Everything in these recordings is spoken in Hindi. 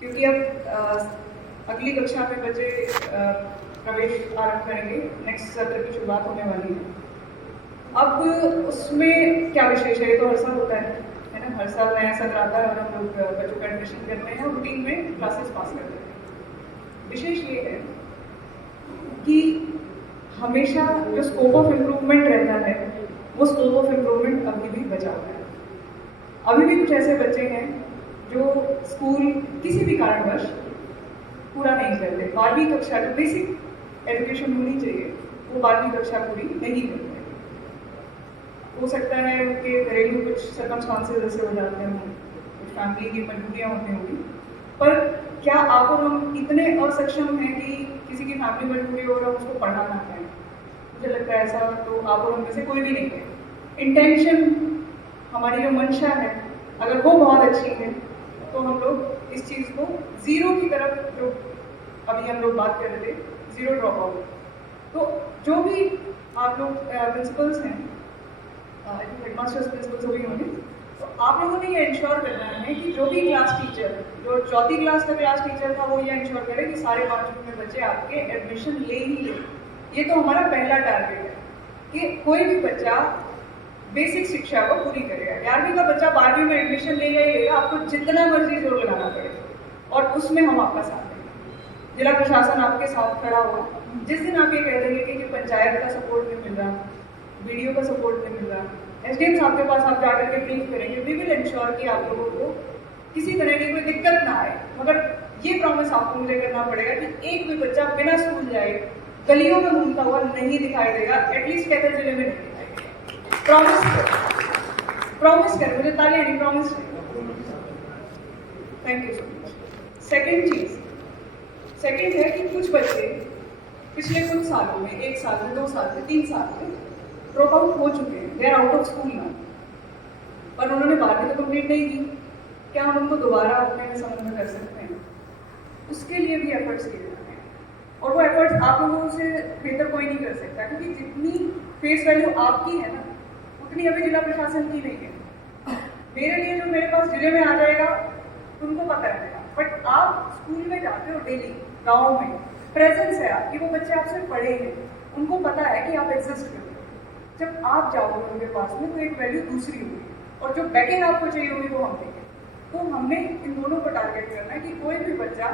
क्योंकि अब अगली कक्षा में बच्चे प्रवेश आरंभ करेंगे, नेक्स्ट सत्र की शुरुआत होने वाली है। अब उसमें क्या विशेष है, ये तो हर साल होता है ना, हर साल नया सत्र आता है और हम लोग बच्चों का एडमिशन करते हैं और रूटीन में क्लासेस पास करते हैं। विशेष ये है कि हमेशा जो स्कोप ऑफ इम्प्रूवमेंट रहता है वो स्कोप ऑफ इम्प्रूवमेंट अभी भी बचा हुआ है। अभी भी कुछ ऐसे बच्चे हैं जो स्कूल किसी भी कारणवश पूरा नहीं करते, 12वीं कक्षा जो बेसिक एजुकेशन होनी चाहिए वो 12वीं कक्षा पूरी नहीं करते। हो सकता है उनके घरेलू कुछ सर्कमस्टांसेस ऐसे हो जाते हैं, कुछ फैमिली की मजबूरियाँ होती होंगी, पर क्या आप और हम इतने असक्षम हैं कि किसी की फैमिली मजबूरी हो और हम उसको पढ़ा ना पाएँ? मुझे लगता है ऐसा तो आप और हम में से कोई भी नहीं है। इंटेंशन, हमारी जो मंशा है, अगर वो बहुत अच्छी है तो हम लोग इस चीज़ को ज़ीरो की तरफ, जो अभी हम लोग बात कर रहे थे, ज़ीरो ड्रॉप आउट, तो जो भी आप लोग प्रिंसिपल्स हैं, हेडमास्टर्स प्रिंसिपल्स भी होंगे, तो आप लोगों ने ये इंश्योर करना है कि जो भी क्लास टीचर, जो चौथी क्लास का क्लास टीचर था, वो ये इंश्योर करे कि 5.5 में बच्चे आपके एडमिशन ले ही ले। ये तो हमारा पहला टारगेट है कि कोई भी बच्चा बेसिक शिक्षा को पूरी करेगा। 11वीं का बच्चा 12वीं में एडमिशन ले लेगा, आपको जितना मर्जी जोर लगाना पड़ेगा, और उसमें हम आपका साथ देंगे। जिला प्रशासन आपके साथ खड़ा हुआ। जिस दिन आप ये कह देंगे कि पंचायत का सपोर्ट नहीं मिल रहा, बीडीओ का सपोर्ट नहीं मिल रहा, एसडीएम साहब के पास आप जाकर के ब्रीफ करेंगे, वी विल इंश्योर कि आप लोगों को किसी तरह की कोई दिक्कत ना आए। मगर ये प्रॉमिस आपको मुझे करना पड़ेगा कि एक भी बच्चा बिना स्कूल जाए गलियों में घूमता हुआ नहीं दिखाई देगा, एटलीस्ट कैथल जिले में नहीं दिखाई देगा। प्रॉमिस करें, मुझे तालियां नहीं, प्रॉमिस करें। Thank you so much. Second है कि कुछ बच्चे पिछले कुछ सालों में, 1 साल में, 2 साल में, 3 साल में ड्रॉप आउट हो चुके हैं, they are out of school now, पर उन्होंने 12वीं तो कंप्लीट नहीं की। क्या हम उनको दोबारा अपने में समझ में कर सकते हैं? उसके लिए भी एफर्ट्स किए जाते हैं, और वो एफर्ट्स आप लोगों से बेहतर कोई नहीं कर सकता, क्योंकि जितनी फेस वैल्यू आपकी है ना, उतनी अभी जिला प्रशासन की नहीं है। मेरे लिए जो मेरे पास जिले में आ जाएगा उनको पता रहेगा, बट आप स्कूल में जाते हो डेली, गाँव में प्रेजेंस है आपकी, वो बच्चे आपसे पढ़े हैं, उनको पता है कि आप एग्जिस्ट करते हो। जब आप जाओगे उनके पास में तो एक वैल्यू दूसरी होगी, और जो बैकिंग आपको चाहिए होगी वो हम देंगे। तो हमने इन दोनों को टारगेट करना है कि कोई भी बच्चा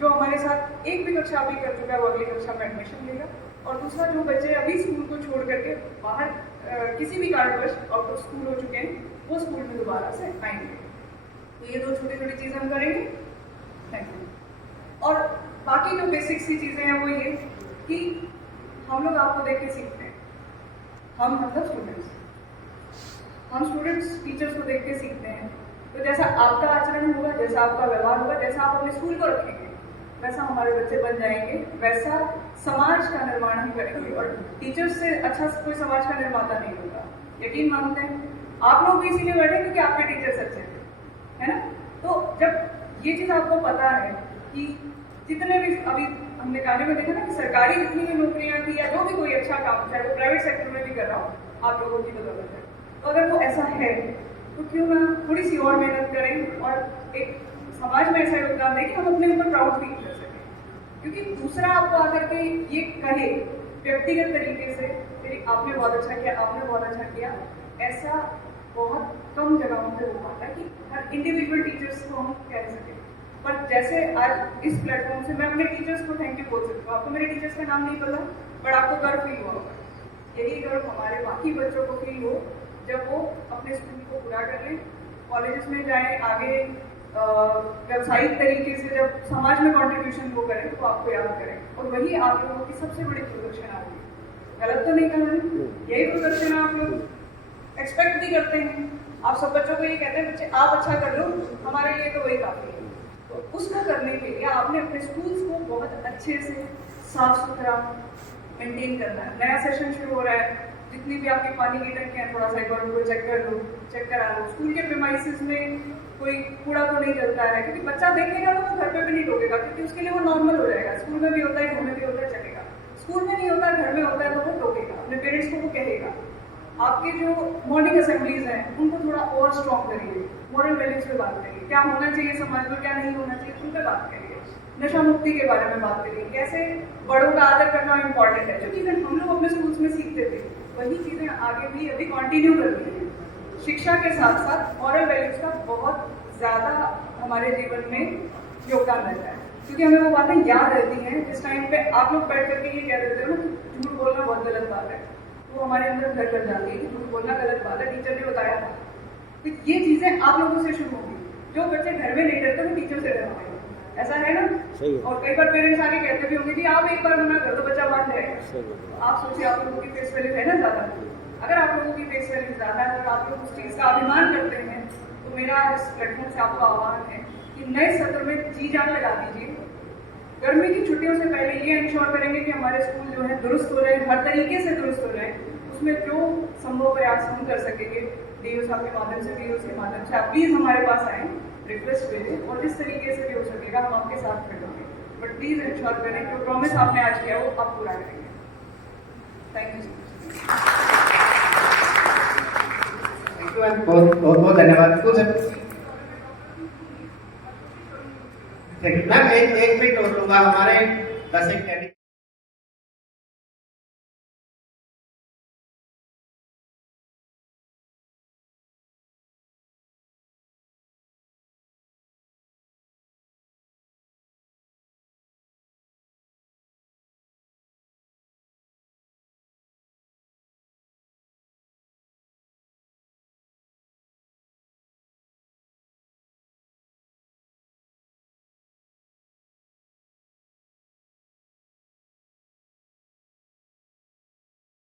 जो हमारे साथ एक भी कक्षा अभी कर चुका है वो अगली कक्षा में एडमिशन लेगा, और दूसरा जो बच्चे अभी स्कूल को छोड़ करके बाहर किसी भी कारणवश आउट ऑफ स्कूल हो चुके हैं, वो स्कूल में दोबारा से आएंगे। तो ये 2 छोटी छोटी चीज़ें हम करेंगे। Thank you. और बाकी जो बेसिक सी चीज़ें हैं वो ये कि हम लोग आपको देख के सीखते हैं, हम मतलब स्टूडेंट्स टीचर्स को देख के सीखते हैं। तो जैसा आपका आचरण होगा, जैसा आपका व्यवहार होगा, जैसा आप अपने स्कूल को रखेंगे, वैसा हमारे बच्चे बन जाएंगे, वैसा समाज का निर्माण हम करेंगे। और टीचर्स से अच्छा कोई समाज का निर्माता नहीं होगा, यकीन मानते हैं। आप लोग भी इसीलिए बैठे क्योंकि आपके टीचर्स अच्छे थे, है ना? तो जब ये चीज़ आपको पता है कि जितने भी अभी हमने गाने में देखा ना कि सरकारी जितनी भी नौकरियां थी, या जो भी कोई अच्छा काम, चाहे वो प्राइवेट सेक्टर में भी कर रहा हो, आप लोगों की बदौलत है। तो अगर वो ऐसा है तो क्यों ना थोड़ी सी और मेहनत करें और एक समाज में ऐसा योगदान दें कि हम अपने ऊपर प्राउड फील कर सकें। क्योंकि दूसरा आपको आकर के ये कहे व्यक्तिगत तरीके से कि आपने बहुत अच्छा किया, आपने बहुत अच्छा किया, ऐसा बहुत कम जगहों पे हो पाता है कि हर इंडिविजुअल टीचर्स को हम कह सकें। पर जैसे आज इस प्लेटफॉर्म से मैं अपने टीचर्स को थैंक यू बोल सकती हूँ। आपको मेरे टीचर्स का नाम नहीं पता, बट आपको गर्व फील हुआ होगा। यही गर्व हमारे बाकी बच्चों को फील हो जब वो अपने स्कूल को पूरा कर लें, कॉलेजेस में जाएं, आगे व्यावसायिक तरीके से जब समाज में कंट्रीब्यूशन वो करें तो आपको याद करें, और वही आप लोगों की सबसे बड़ी प्रदर्शन होगी। गलत तो नहीं कहा मैंने? यही प्रदर्शन आप लोग एक्सपेक्ट भी करते हैं। आप सब बच्चों को ये कहते हैं बच्चे आप अच्छा कर लो, हमारे लिए तो वही काफ़ी है। तो उसको करने के लिए आपने अपने स्कूल्स को बहुत अच्छे से साफ सुथरा मेंटेन करना है। नया सेशन शुरू हो रहा है, जितनी भी आपकी पानी की टंकियाँ थोड़ा सा एक बार उनको चेक कर लो, चेक करा लो। स्कूल के प्रीमाइसेस में कोई कूड़ा तो नहीं जलता है, क्योंकि बच्चा देखेगा तो वो घर पे भी नहीं टोकेगा, क्योंकि उसके लिए वो नॉर्मल हो जाएगा। स्कूल में भी होता है, घर में भी होता है, चलेगा। स्कूल में नहीं होता है, घर में होता है, तो वो टोकेगा, अपने पेरेंट्स को वो कहेगा। आपके जो मॉर्निंग असेंबलीज हैं उनको थोड़ा और स्ट्रॉन्ग करिए, मॉरल वैल्यूज पे बात करिए, क्या होना चाहिए समाज में, क्या नहीं होना चाहिए, उन पर बात करिए। नशा मुक्ति के बारे में बात करिए, कैसे बड़ों का आदर करना इंपॉर्टेंट है, जो चीज़ें हम लोग अपने स्कूल्स में सीखते थे वही चीज़ें आगे भी अभी कंटिन्यू करनी है। शिक्षा के साथ साथ मॉरल वैल्यूज का बहुत ज़्यादा हमारे जीवन में योगदान रहता है, क्योंकि हमें वो बातें याद रहती हैं जिस टाइम पे आप लोग बैठ करके ये कह देते हो ना झूठ बोलना बहुत गलत बात है, वो हमारे अंदर घर कर जाती है कि झूठ बोलना गलत बात है, टीचर ने बताया था। तो ये चीज़ें आप लोगों से शुरू होंगी। जो बच्चे घर में नहीं डरते वो टीचर से डरते हैं, ऐसा है ना? और कई बार पेरेंट्स आके कहते भी होंगे कि आप एक बार मना कर दो बच्चा मान जाएगा। आप सोचिए, आप लोगों की फेस वैल्यू है ना ज़्यादा। अगर आप लोगों की फेस वैल्यू ज़्यादा है और आप लोग उस चीज़ का अभिमान करते हैं, तो मेरा इस प्लेटफॉर्म से आपको आह्वान है कि नए सत्र में जी जान लगा दीजिए। गर्मी की छुट्टियों से पहले ये इंश्योर करेंगे कि हमारे स्कूल जो है दुरुस्त हो रहे हैं, हर तरीके से दुरुस्त हो रहे हैं। उसमें जो संभव प्रयास हम कर सकेंगे, डीओ साहब के माध्यम से, डीओ के माध्यम से, आप प्लीज़ हमारे पास आएँ, रिक्वेस्ट भेजें और जिस तरीके से भी हो सकेगा हम आपके साथ खड़े होंगे, बट प्लीज़ इंश्योर करें जो प्रॉमिस आपने आज किया वो आप पूरा करेंगे। Thank you so much. बहुत बहुत धन्यवाद। कुछ मैम एक मिनट और लूंगा, हमारे बस एक